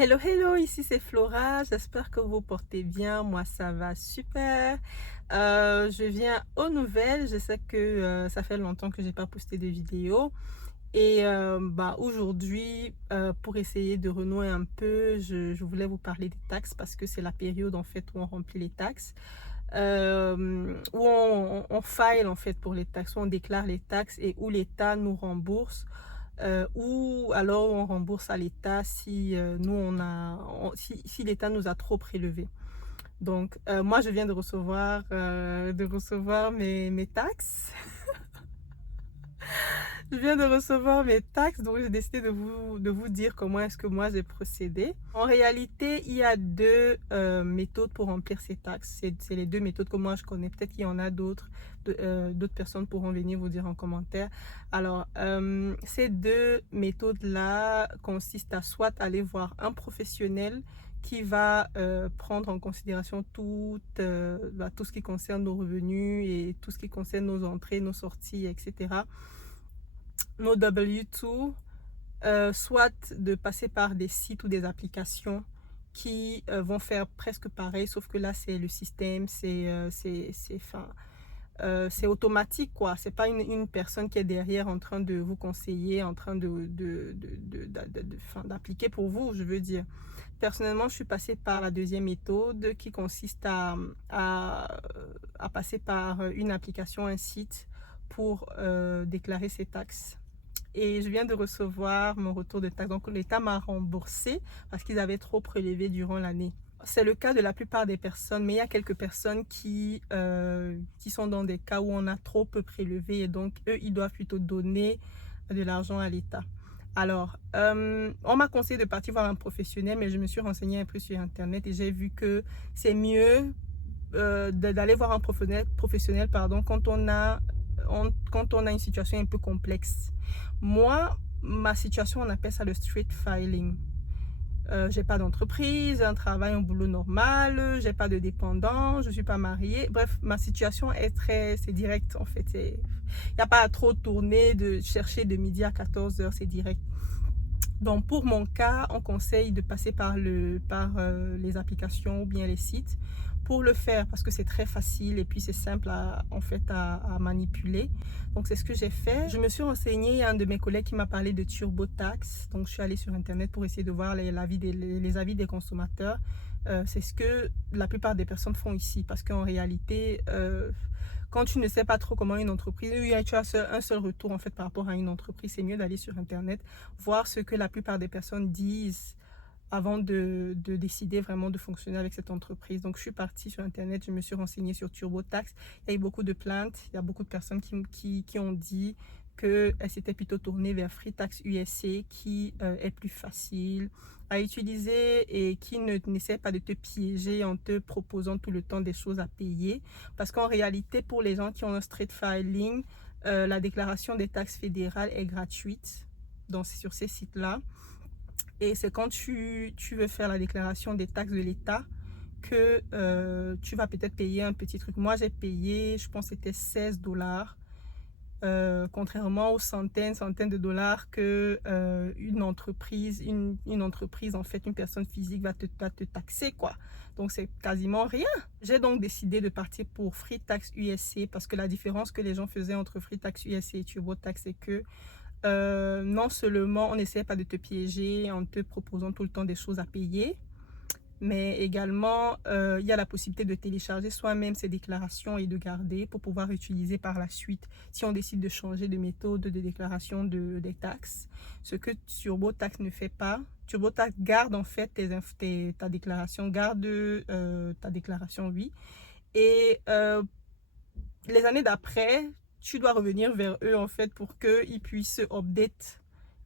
Hello, hello, ici c'est Flora, j'espère que vous portez bien, moi ça va super. Je viens aux nouvelles, je sais que ça fait longtemps que j'ai pas posté de vidéo et aujourd'hui pour essayer de renouer un peu, je voulais vous parler des taxes parce que c'est la période en fait où on remplit les taxes, où on file en fait pour les taxes, où on déclare les taxes et où l'État nous rembourse ou alors on rembourse à l'État si nous si l'État nous a trop prélevé. Donc moi je viens de recevoir mes taxes. Je viens de recevoir mes taxes, donc j'ai décidé de vous dire comment est-ce que moi j'ai procédé. En réalité, il y a deux méthodes pour remplir ces taxes. C'est les deux méthodes que moi je connais. Peut-être qu'il y en a d'autres. D'autres personnes pourront venir vous dire en commentaire. Alors, ces deux méthodes-là consistent à soit aller voir un professionnel qui va prendre en considération tout ce qui concerne nos revenus et tout ce qui concerne nos entrées, nos sorties, etc. Nos W2, soit de passer par des sites ou des applications qui vont faire presque pareil, sauf que là, c'est le système, c'est automatique, quoi. C'est pas une personne qui est derrière en train de vous conseiller, en train d'appliquer pour vous, je veux dire. Personnellement, je suis passée par la deuxième méthode qui consiste à, à passer par une application, un site pour déclarer ses taxes. Et je viens de recevoir mon retour de taxe. Donc l'État m'a remboursé parce qu'ils avaient trop prélevé durant l'année. C'est le cas de la plupart des personnes, mais il y a quelques personnes qui sont dans des cas où on a trop peu prélevé et donc eux, ils doivent plutôt donner de l'argent à l'État. Alors, on m'a conseillé de partir voir un professionnel, mais je me suis renseignée un peu sur Internet et j'ai vu que c'est mieux d'aller voir un professionnel quand on a une situation un peu complexe. Moi, ma situation, on appelle ça le street filing. J'ai pas d'entreprise, un travail, un boulot normal, j'ai pas de dépendant, je suis pas mariée. Bref, ma situation c'est direct en fait. Il n'y a pas à trop tourner, de chercher de midi à 14h, c'est direct. Donc pour mon cas, on conseille de passer par les applications ou bien les sites pour le faire parce que c'est très facile et puis c'est simple à manipuler. Donc c'est ce que j'ai fait. Je me suis renseignée, il y a un de mes collègues qui m'a parlé de TurboTax. Donc je suis allée sur internet pour essayer de voir les avis des consommateurs. C'est ce que la plupart des personnes font ici parce qu'en réalité, quand tu ne sais pas trop comment une entreprise, tu as un seul retour en fait par rapport à une entreprise, c'est mieux d'aller sur internet, voir ce que la plupart des personnes disent avant de décider vraiment de fonctionner avec cette entreprise. Donc je suis partie sur internet, je me suis renseignée sur TurboTax. Il y a eu beaucoup de plaintes, il y a beaucoup de personnes qui ont dit qu'elles s'étaient plutôt tournées vers FreeTax USA qui est plus facile à utiliser et qui n'essaie pas de te piéger en te proposant tout le temps des choses à payer. Parce qu'en réalité, pour les gens qui ont un street filing, la déclaration des taxes fédérales est gratuite sur ces sites-là. Et c'est quand tu veux faire la déclaration des taxes de l'État que tu vas peut-être payer un petit truc. Moi, j'ai payé, je pense que c'était 16 $. Contrairement aux centaines de dollars que une entreprise, en fait, une personne physique va te taxer, quoi. Donc, c'est quasiment rien. J'ai donc décidé de partir pour FreeTax USA parce que la différence que les gens faisaient entre FreeTax USA et TurboTax, c'est que non seulement on n'essaie pas de te piéger en te proposant tout le temps des choses à payer, mais également il y a la possibilité de télécharger soi-même ces déclarations et de garder pour pouvoir utiliser par la suite si on décide de changer de méthode de déclaration des taxes, ce que TurboTax ne fait pas. TurboTax garde en fait ta déclaration, ta déclaration, oui, et les années d'après, tu dois revenir vers eux en fait pour qu'ils puissent update,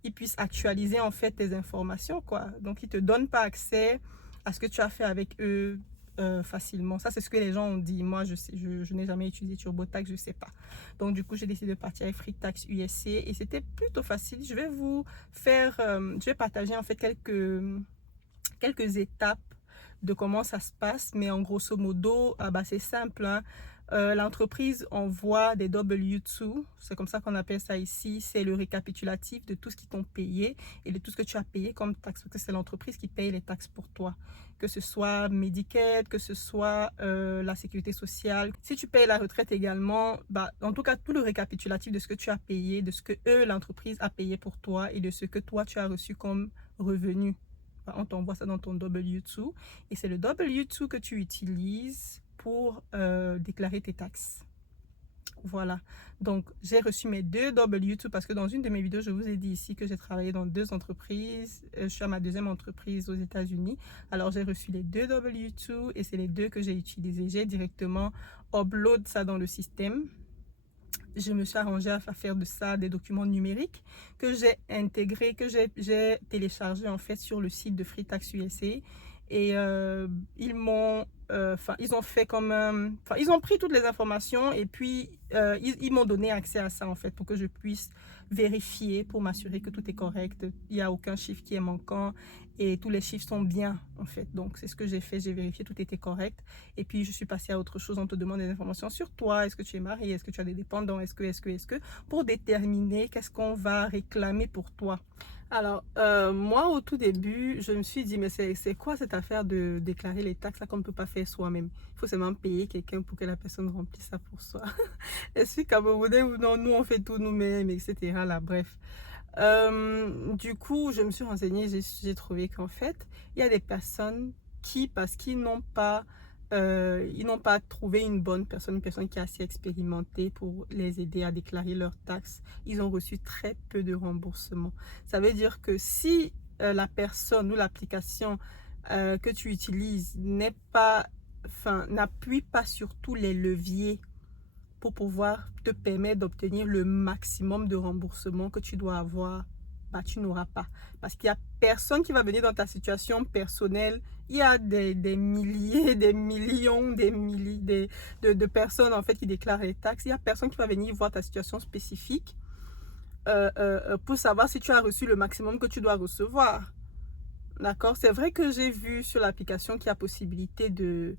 ils puissent actualiser en fait tes informations, quoi. Donc ils te donnent pas accès à ce que tu as fait avec eux facilement. Ça, c'est ce que les gens ont dit. Moi, je n'ai jamais utilisé TurboTax, je sais pas. Donc du coup, j'ai décidé de partir avec FreeTax USA et c'était plutôt facile. Je vais partager en fait quelques étapes de comment ça se passe, mais en grosso modo, c'est simple, hein. l'entreprise envoie des W2, c'est comme ça qu'on appelle ça ici, c'est le récapitulatif de tout ce qu'ils t'ont payé et de tout ce que tu as payé comme taxe, parce que c'est l'entreprise qui paye les taxes pour toi, que ce soit Medicaid, que ce soit la sécurité sociale. Si tu payes la retraite également, bah, en tout cas tout le récapitulatif de ce que tu as payé, de ce que l'entreprise a payé pour toi et de ce que toi tu as reçu comme revenu. On t'envoie ça dans ton W2 et c'est le W2 que tu utilises pour déclarer tes taxes. Voilà, donc j'ai reçu mes 2 W2 parce que dans une de mes vidéos, je vous ai dit ici que j'ai travaillé dans 2 entreprises. Je suis à ma 2e entreprise aux États-Unis. Alors j'ai reçu les 2 W2 et c'est les 2 que j'ai utilisés. J'ai directement upload ça dans le système. Je me suis arrangée à faire de ça des documents numériques que j'ai intégrés, que j'ai téléchargés en fait sur le site de Free Tax USA. Et ils ont fait comme ils ont pris toutes les informations et puis ils m'ont donné accès à ça en fait pour que je puisse vérifier, pour m'assurer que tout est correct, il n'y a aucun chiffre qui est manquant et tous les chiffres sont bien en fait. Donc c'est ce que j'ai fait, j'ai vérifié, tout était correct et puis je suis passée à autre chose. On te demande des informations sur toi, est-ce que tu es marié, est-ce que tu as des dépendants, est-ce que pour déterminer qu'est-ce qu'on va réclamer pour toi. Alors, moi, au tout début, je me suis dit, mais c'est quoi cette affaire de déclarer les taxes là qu'on ne peut pas faire soi-même? Il faut seulement payer quelqu'un pour que la personne remplisse ça pour soi. Est-ce Camerounais ou non, nous, on fait tout nous-mêmes, etc. Là, bref. Du coup, je me suis renseignée, j'ai trouvé qu'en fait, il y a des personnes qui, parce qu'ils n'ont pas trouvé une personne qui est assez expérimentée pour les aider à déclarer leurs taxes. Ils ont reçu très peu de remboursement. Ça veut dire que si la personne ou l'application que tu utilises n'appuie pas sur tous les leviers pour pouvoir te permettre d'obtenir le maximum de remboursement que tu dois avoir, bah, tu n'auras pas. Parce qu'il n'y a personne qui va venir dans ta situation personnelle. Il y a des milliers, des millions, de personnes en fait qui déclarent les taxes. Il n'y a personne qui va venir voir ta situation spécifique pour savoir si tu as reçu le maximum que tu dois recevoir. D'accord? C'est vrai que j'ai vu sur l'application qu'il y a possibilité de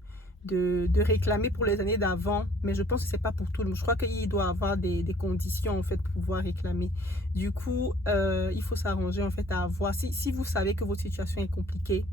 réclamer pour les années d'avant, mais je pense que c'est pas pour tout le monde. Je crois qu'il doit avoir des conditions en fait pour pouvoir réclamer. Du coup, il faut s'arranger en fait à avoir. Si vous savez que votre situation est compliquée,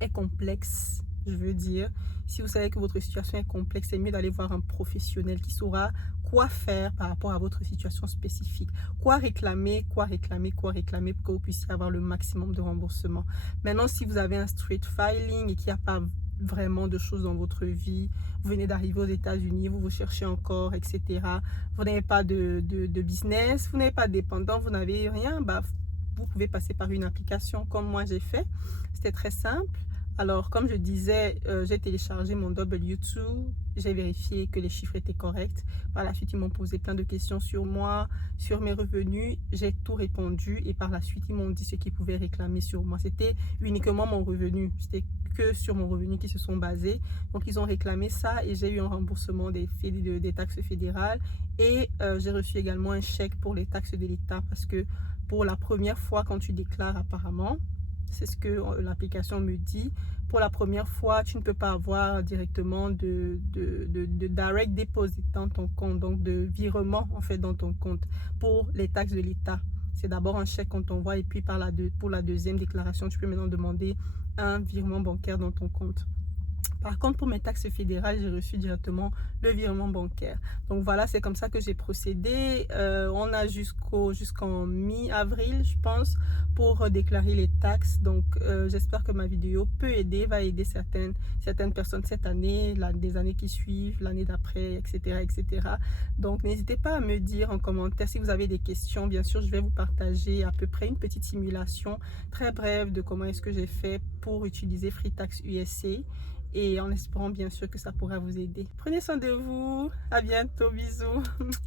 est complexe, je veux dire, si vous savez que votre situation est complexe, c'est mieux d'aller voir un professionnel qui saura quoi faire par rapport à votre situation spécifique, quoi réclamer pour que vous puissiez avoir le maximum de remboursement. Maintenant, si vous avez un straight filing et qu'il n'y a pas vraiment de choses dans votre vie, vous venez d'arriver aux États-Unis, vous cherchez encore, etc. Vous n'avez pas de business, vous n'avez pas de dépendant, vous n'avez rien, bah, vous pouvez passer par une application comme moi j'ai fait. C'était très simple. Alors, comme je disais, j'ai téléchargé mon W2, j'ai vérifié que les chiffres étaient corrects. Par la suite, ils m'ont posé plein de questions sur moi, sur mes revenus. J'ai tout répondu et par la suite, ils m'ont dit ce qu'ils pouvaient réclamer sur moi. C'était uniquement mon revenu. C'était que sur mon revenu qui se sont basés. Donc, ils ont réclamé ça et j'ai eu un remboursement des taxes fédérales. Et j'ai reçu également un chèque pour les taxes de l'État parce que pour la première fois, quand tu déclares apparemment, c'est ce que l'application me dit. Pour la première fois, tu ne peux pas avoir directement de direct deposit dans ton compte, donc de virement en fait dans ton compte pour les taxes de l'État. C'est d'abord un chèque qu'on t'envoie et puis pour la deuxième déclaration, tu peux maintenant demander un virement bancaire dans ton compte. Par contre, pour mes taxes fédérales, j'ai reçu directement le virement bancaire. Donc voilà, c'est comme ça que j'ai procédé. On a jusqu'en mi-avril, je pense, pour déclarer les taxes. Donc j'espère que ma vidéo va aider certaines personnes cette année, des années qui suivent, l'année d'après, etc., etc. Donc n'hésitez pas à me dire en commentaire si vous avez des questions. Bien sûr, je vais vous partager à peu près une petite simulation très brève de comment est-ce que j'ai fait pour utiliser Free Tax USA. Et en espérant bien sûr que ça pourra vous aider. Prenez soin de vous. À bientôt. Bisous.